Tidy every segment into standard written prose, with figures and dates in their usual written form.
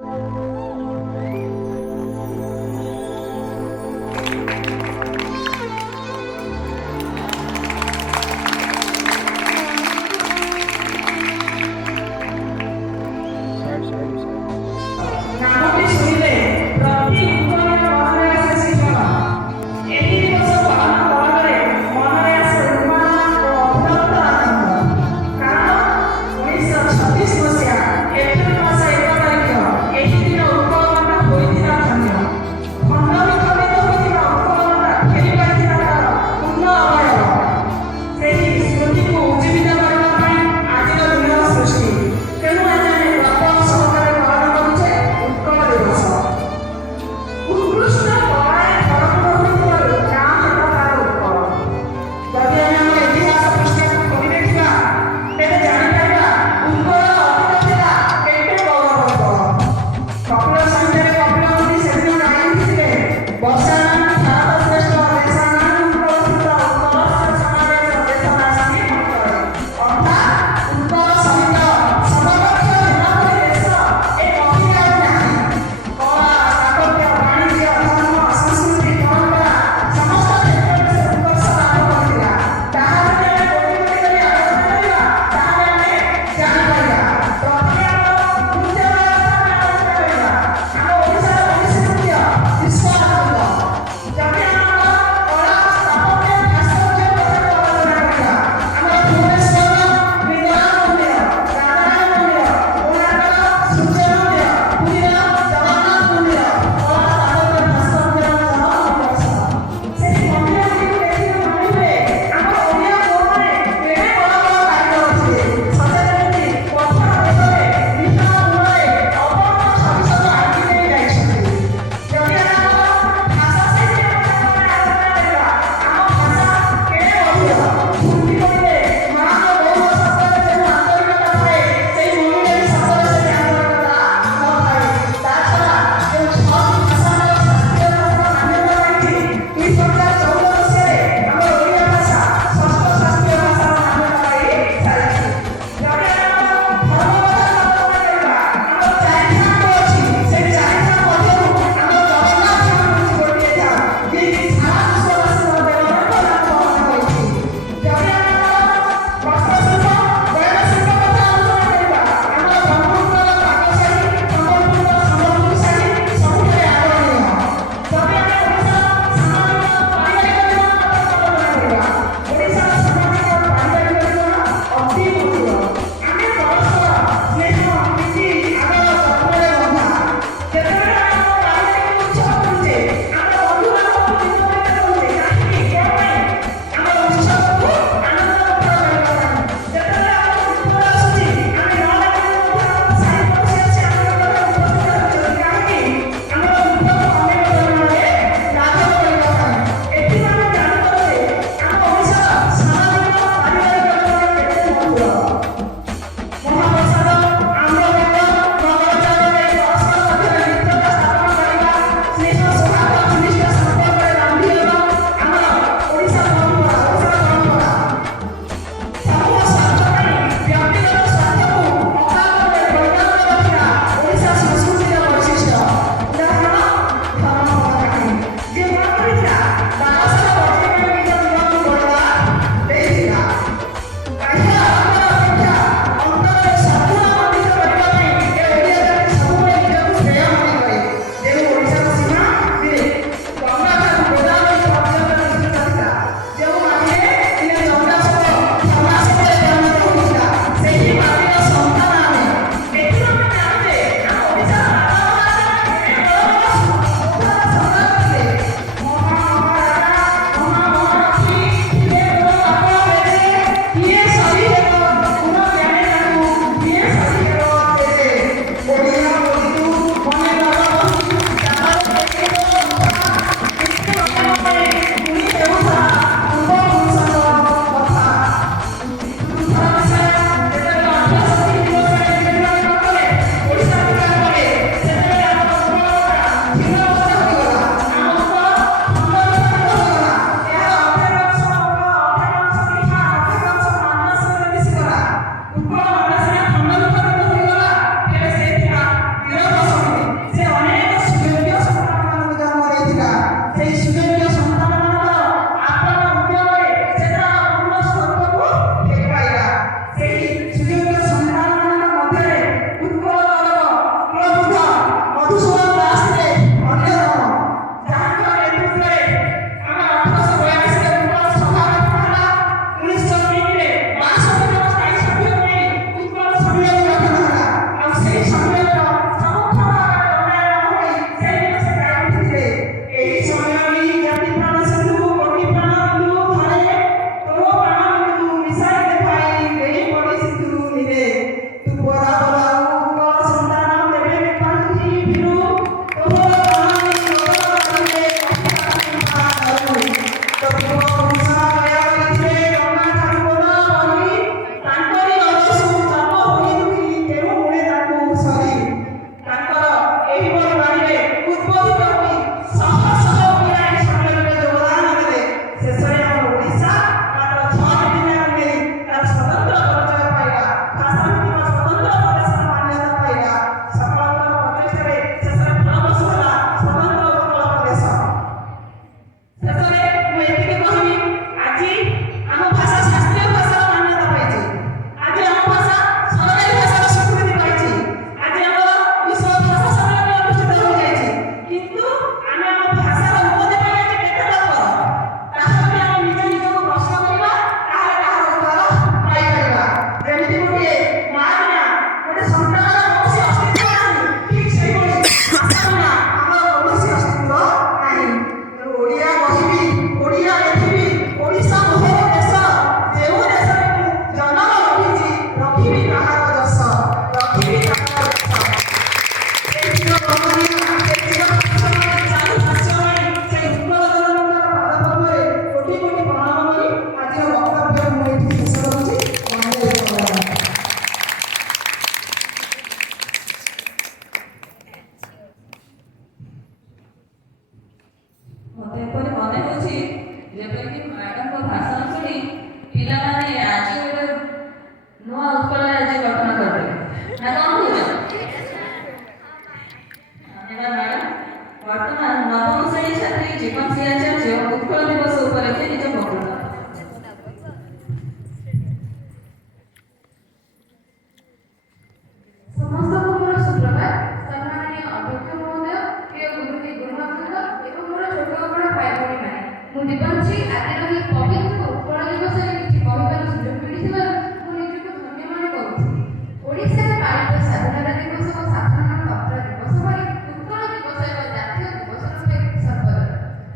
ନାମଟି ଶୁଣିଲେ ପ୍ରତି ହୃଦୟ ମନରେ ଆସେ ଶିକ୍ଷଣ। ଏହି ଦିବସ ପାଳନ ଫଳରେ ମନରେ ଆସେ ଉନ୍ମାଦନା ଓ ଅଭିନବ ଆନନ୍ଦ। କାରଣ 1936 ମସିହା ଏପ୍ରିଲ ମାସ 1 ତାରିଖ ଏହି ଦିନ ଶ୍ରୀପତି ଆଚାର୍ଯ୍ୟ ଉତ୍କଳ ଦିବସ ଉପଲକ୍ଷେ ନିଜ ବକ୍ତୃତା। ସମସ୍ତଙ୍କୁ ମୋର ସୁପ୍ରଭାତ। ସମ୍ମାନନୀୟ ଅଧ୍ୟକ୍ଷ ମହୋଦୟ, ପ୍ରିୟ ଗୁରୁଜୀ ଗୁରୁମାବୃନ୍ଦ ଏବଂ ମୋର ଛୋଟ ବଡ଼ ଭାଇ ଭଉଣୀମାନେ, ମୁଁ ଦୀପଂଶୀ ଆଜିର ଏହି ପବିତ୍ର ଉତ୍କଳ ଦିବସରେ କିଛି କହିବାର ସୁଯୋଗ ମିଳିଥିବାରୁ ମୁଁ ନିଜକୁ ଧନ୍ୟ ମନେ କରୁଛି। ଓଡ଼ିଶାରେ ପାଳିତ ସ୍ୱାଧୀନତା ଦିବସ ଓ ସାଧାରଣତନ୍ତ୍ର ଦିବସ ଭଳି ଉତ୍କଳ ଦିବସ ଏକ ଜାତୀୟ ଦିବସ ରୂପେ ସର୍ବଦା।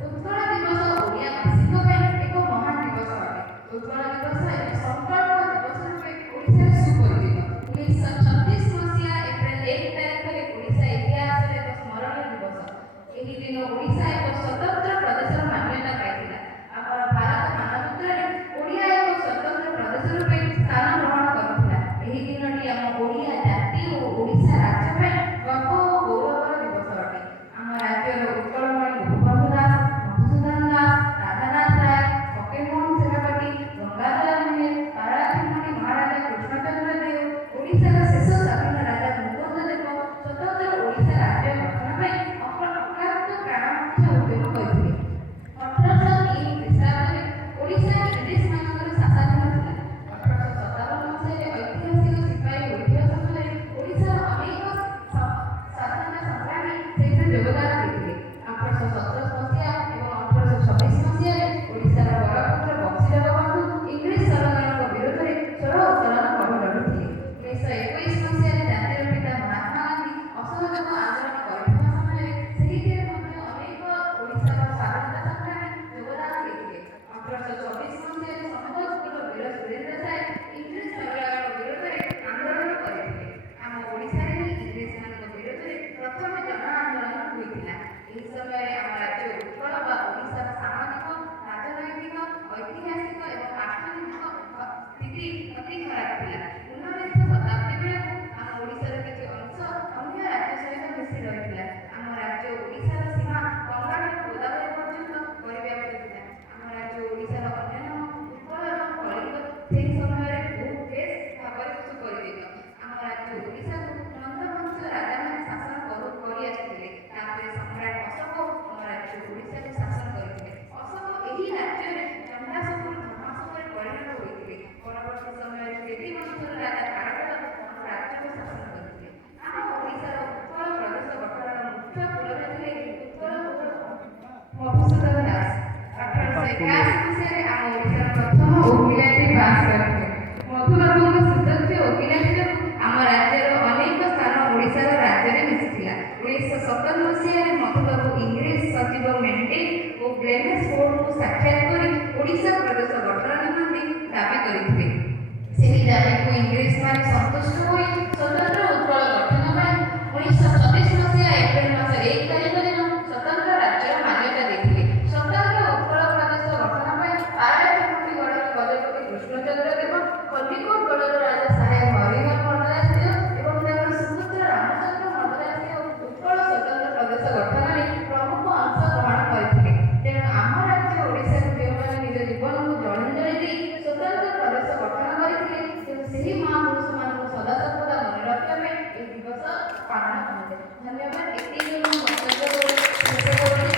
ଉତ୍କଳ ଦିବସ ଓଡ଼ିଆ ଭାଷୀଙ୍କ ପାଇଁ ଏକ ମହାନ ଦିବସ ଅଟେ। ଉତ୍କଳ ଦିବସ ଏକ ସଂକଳ୍ପ ଦିବସ ରୂପେ ଓଡ଼ିଶାରେ ସୁପରିଚିତ। 1936 ମସିହା ଏପ୍ରିଲ 1 ତାରିଖରେ ଓଡ଼ିଶା ଇତିହାସରେ ଏକ ସ୍ମରଣୀୟ ଦିବସ। ଏହି ଦିନ ଓଡ଼ିଶା ଏକ ସ୍ୱତନ୍ତ୍ର ପ୍ରଦେଶର ମାନ୍ୟତା ପାଇଥିଲା। ଆମର ଭାରତ ମାନଚିତ୍ରରେ ଓଡ଼ିଆ ଏକ ସ୍ୱତନ୍ତ୍ର ପ୍ରଦେଶ ରୂପେ ସ୍ଥାନ ଗ୍ରହଣ କରିଥିଲା। ଏହି ଦିନଟି ଆମ ଓଡ଼ିଆ ଜାତି ଓ ଓଡ଼ିଶା ରାଜ୍ୟ ପାଇଁ ଗର୍ବ ଓ ଗୌରବର ଦିବସ ଅଟେ। ଆମ ରାଜ୍ୟର ଉତ୍କଳମଣି ଗୋପବନ୍ଧୁ ଦାସ, ମଧୁସୂଦନ ଦାସ, ରାଧାନାଥ ରାୟ, ଫକୀରମୋହନ ସେନାପତି, ଗଙ୍ଗାଧର ମେହେର, ପାରଳାଖେମୁଣ୍ଡି ମହାରାଜା କୃଷ୍ଣଚନ୍ଦ୍ର ଦେବ, ଓଡ଼ିଶାର ଶେଷ ସ୍ୱାଧୀନ ରାଜା ମୁକୁନ୍ଦ ଦେବ ସ୍ୱତନ୍ତ୍ର ଓଡ଼ିଶା ରାଜ୍ୟ ଗଠନ ପାଇଁ ଅକ୍ଳାନ୍ତ ପ୍ରାଣମୁଖ୍ୟ ଉଦ୍ୟମ କରିଥିଲେ। 1803 ଖ୍ରୀଷ୍ଟାବ୍ଦରେ ଓଡ଼ିଶା ଇଂରେଜମାନଙ୍କର ଶାସନାଧୀନ ଥିଲା। 1857 ମସିହାରେ ଐତିହାସିକ ସିପାହୀ ହୋଇଥିବା ସମୟରେ ଓଡ଼ିଶାର ଅନେକ ସ୍ୱାଧୀନତା ସଂଗ୍ରାମୀ ସେଥିରେ ଯୋଗଦାନ ଦେଇଥିଲେ। 1817 ମସିହା ଏବଂ 1826 ମସିହାରେ ଓଡ଼ିଶାର ବରପୁତ୍ର ବକ୍ସି ଜଗବନ୍ଧୁ ଇଂରେଜ ସରକାରଙ୍କ ବିରୋଧରେ ସ୍ୱର ଉତ୍ତୋଳନ କରି ଲଢ଼ିଥିଲେ। 1921 ମସିହାରେ ଜାତିର ପିତା ମହାତ୍ମା ଗାନ୍ଧୀ ଅସହଯୋଗ ଆନ୍ଦୋଳନ କରିଥିବା ସମୟରେ ସେହିଥିରେ ମଧ୍ୟ ଅନେକ ଓଡ଼ିଶାର ସ୍ୱାଧୀନତା ସଂଗ୍ରାମୀ ଯୋଗଦାନ ଦେଇଥିଲେ। 1826 ମସିହାରେ ସମ୍ବଲପୁରର ବୀର ସୁରେନ୍ଦ୍ର ସାଏ ଇଂରେଜ ସରକାରଙ୍କ ବିରୋଧରେ ଆନ୍ଦୋଳନ କରିଥିଲେ। ଆମ ଓଡ଼ିଶାରେ ହିଁ ଇଂରେଜମାନଙ୍କ ବିରୋଧରେ ପ୍ରଥମେ ଜନ ଆନ୍ଦୋଳନ ହୋଇଥିଲା। ଏହି ସମୟରେ ଆମ ରାଜ୍ୟ ଉତ୍କଳ ବା ଓଡ଼ିଶାର ସାମାଜିକ, ରାଜନୈତିକ, ଐତିହାସିକ ଏବଂ ଅର୍ଥନୈତିକ ସ୍ଥିତି ଅତି ଖରାପ ଥିଲା। 19ଶ ଶତାବ୍ଦୀ ବେଳକୁ ଆମ ଓଡ଼ିଶାର କିଛି ଅଂଶ ଅନ୍ୟ ରାଜ୍ୟ ସହିତ ମିଶି ରହିଥିଲା। ଆମ ରାଜ୍ୟ ଓଡ଼ିଶାର ସୀମା ବଙ୍ଗାଳରୁ ଗୋଦାବରୀ ପର୍ଯ୍ୟନ୍ତ ପରିବ୍ୟାପ୍ତ ଥିଲା। ଆମ ରାଜ୍ୟ ଓଡ଼ିଶାର ଅନ୍ୟ ନାମ ଉତ୍କଳ ଏବଂ କଳିଙ୍ଗ ସେହି ସମୟରେ ବେଶ ଭାବରେ ସୁପରିଚିତ। ଆମ ରାଜ୍ୟ ଓଡ଼ିଶାକୁ ନନ୍ଦବଂଶ ରାଜାମାନେ ଶାସନ କରି ଆସିଥିଲେ। ତାପରେ ସମ୍ରାଟ ଅଶୋକ ଆମ ରାଜ୍ୟ ଓଡ଼ିଶାକୁ ଶାସନ କରିଥିଲେ। ଅଶୋକ ଏହି ରାଜ୍ୟରେ ଚଣ୍ଡାଶୋକରୁ ଧର୍ମାଶୋକରେ ପରିଣତ ହୋଇଥିଲେ। ପରବର୍ତ୍ତୀ ସମୟରେ ଦେବୀବଂଶର ରାଜା ଖାରବେଳ ଆମ ରାଜ୍ୟକୁ ଶାସନ କରିଥିଲେ। ଆମ ଓଡ଼ିଶାର ଉତ୍କଳ ପ୍ରଦେଶ ଗଠନର ମୁଖ୍ୟ ପୁରୋଧା ଥିଲେ ଉତ୍କଳ ମଧୁସୂଦନ ଦାସ। 1881 ମସିହାରେ ଆମ ଓଡ଼ିଶାର ପ୍ରଥମ ଓକିଲାତି ପାସ୍ କରିଥିଲେ। ମଧୁବାବୁଙ୍କ ସୁଦକ୍ଷ ଓକିଲାତି ଯୋଗୁଁ ଆମ ରାଜ୍ୟର ଅନେକ ସ୍ଥାନ ଓଡ଼ିଶାର ରାଜ୍ୟରେ ମିଶିଥିଲା। 1957 ମସିହାରେ ମଧୁବାବୁ ଇଂରେଜ ସଚିବ ମେଣ୍ଟେ ଓ ଗ୍ଲେନେସ୍ ଫୋର୍ଡଙ୍କୁ ସାକ୍ଷାତ କରି ଓଡ଼ିଶା ପ୍ରଦେଶ ଗଠନ ନିମନ୍ତେ ଦାବି କରିଥିଲେ। ସେହି ଦାବିକୁ ଇଂରେଜମାନେ ସନ୍ତୁଷ୍ଟ ହୋଇ ସ୍ୱତନ୍ତ୍ର ଉତ୍କଳ ଗଠନ ପାଇଁ 1936 ମସିହା ଏପ୍ରିଲ ମାସ 1 ତାରିଖ ଦିନ ସ୍ୱତନ୍ତ୍ର ରାଜ୍ୟର ମାନ୍ୟତା ଦେଇଥିଲେ। ସ୍ୱତନ୍ତ୍ର ଉତ୍କଳ ପ୍ରଦେଶ ଗଠନ ପାଇଁ ପାରଳାଖେମୁଣ୍ଡି ଗଡ଼ର ଗଜପତି କୃଷ୍ଣଚନ୍ଦ୍ର ଦେବ, ଖଲିକୋଟ ଗଡ଼ର ରାଜା ସାହେବ ହରିହର ମର୍ଦ୍ଦରାଜୀୟ ଏବଂ ତାଙ୍କର ସୁପୁତ୍ର ରାମଚନ୍ଦ୍ର ମର୍ଦ୍ଦରାଜୀୟ ଉତ୍କଳ ସ୍ୱତନ୍ତ୍ର ପ୍ରଦେଶ ଗଠନରେ ପ୍ରମୁଖ ଅଂଶ ଗ୍ରହଣ କରିଥିଲେ। ତେଣୁ ଆମ ରାଜ୍ୟ ଓଡ଼ିଶାକୁ ଯେଉଁମାନେ ନିଜ ଜୀବନକୁ ଜଳାଞ୍ଜଳି ଦେଇ ସ୍ୱତନ୍ତ୍ର ପ୍ରଦେଶ ଗଠନ କରିଥିଲେ, ସେହି ମହାପୁରୁଷମାନଙ୍କୁ ସଦାସର୍ବଦା ମନେ ରଖିବା ପାଇଁ ଏହି ଦିବସ ପାଳନ କରାଯାଏ। ଧନ୍ୟବାଦ। ଏତିକି ମୁଁ ବକ୍ତବ୍ୟ ଶେଷ କରୁଛି।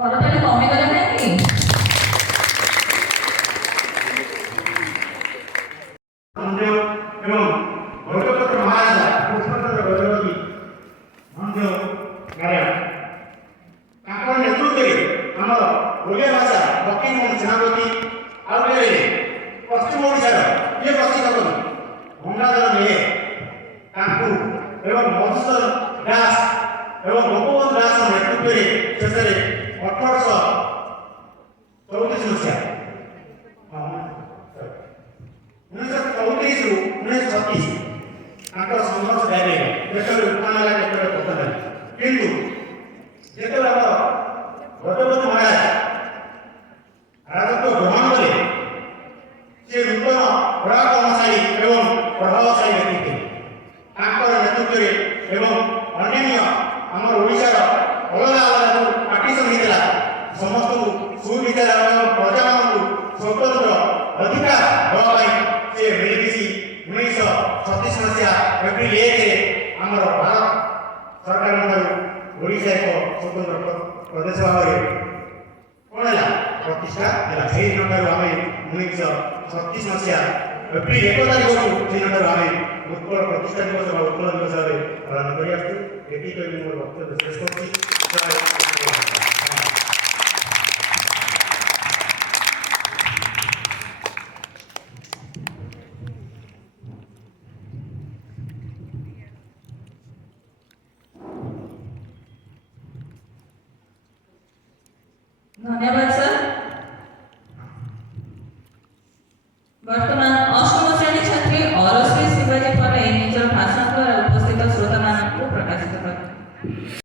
କରତାଳି କମିଗଲା କାହିଁକି? ଏବଂ ଗଜପତି ମହାରାଜା କୃଷ୍ଣଚନ୍ଦ୍ର ଗଜପତି ମଧ୍ୟ ତାଙ୍କ ନେତୃତ୍ୱରେ ଆମର ଓଡ଼ିଆ ଭାଷା ଫକୀରମୋହନ ସେନାପତି ଆଉ ପଶ୍ଚିମ ଓଡ଼ିଶାର ଇଏ ପ୍ରସିଦ୍ଧ କବି ଗଙ୍ଗାଧର ମେହେର ତାଙ୍କୁ ଏବଂ ମଧୁସୂଦନ ଦାସ ଏବଂ ଗୋପବନ୍ଧୁ ଦାସଙ୍କ ନେତୃତ୍ୱରେ ଶେଷରେ 1834 ମସିହା 1934ରୁ 1936 ତାଙ୍କର ସଂଘର୍ଷ ଜାରି ରହିଲା। ଯେତେବେଳେ ଉତ୍ଥାନ ହେଲା, ଯେତେବେଳେ ପତନ ହେଲା, କିନ୍ତୁ ଯେତେବେଳେ ଆମର ଗଜପତି ମହାରାଜ ରାଜତ୍ୱ ଗ୍ରହଣ କଲେ, ସେ ନୂତନ ପରାକ୍ରମଶାଳୀ ଏବଂ ପ୍ରଭାବଶାଳୀ ବ୍ୟକ୍ତି ଥିଲେ। ତାଙ୍କର ନେତୃତ୍ୱରେ ଏବଂ ଅନ୍ୟାନ୍ୟ ଆମର ଓଡ଼ିଶାର ଅଲଗା ଅଲଗା ଯେଉଁ ପାର୍ଟିସନ୍ ହେଇଥିଲା ସମସ୍ତଙ୍କୁ ସୁବିଧା ଓଡ଼ିଶାର ପ୍ରଜାମାନଙ୍କୁ ସ୍ୱତନ୍ତ୍ର ଅଧିକାର ଦେବା ପାଇଁ ସେ ମିଳିମିଶି 1936 ମସିହା ଏପ୍ରିଲ 1ରେ ଆମର ଭାରତ ସରକାରଙ୍କ ଠାରୁ ଓଡ଼ିଶା ଏକ ସ୍ୱତନ୍ତ୍ର ପ୍ରଦେଶ ଭାବରେ କ'ଣ ହେଲା ପ୍ରତିଷ୍ଠା ହେଲା। ସେହି ଦିନଠାରୁ ଆମେ 1936 ମସିହା ଏପ୍ରିଲ 1 ତାରିଖରୁ ସେଦିନଠାରୁ ଆମେ ଉତ୍କଳ ପ୍ରତିଷ୍ଠା ଦିବସ ବା ଉତ୍କଳ ଦିବସ ଭାବେ ପାଳନ କରି ଆସୁଛୁ। ଏତିକି କହି ମୁଁ ମୋର ବକ୍ତବ୍ୟ ଶେଷ କରୁଛି। ଧନ୍ୟବାଦ ସାର୍। ବର୍ତ୍ତମାନ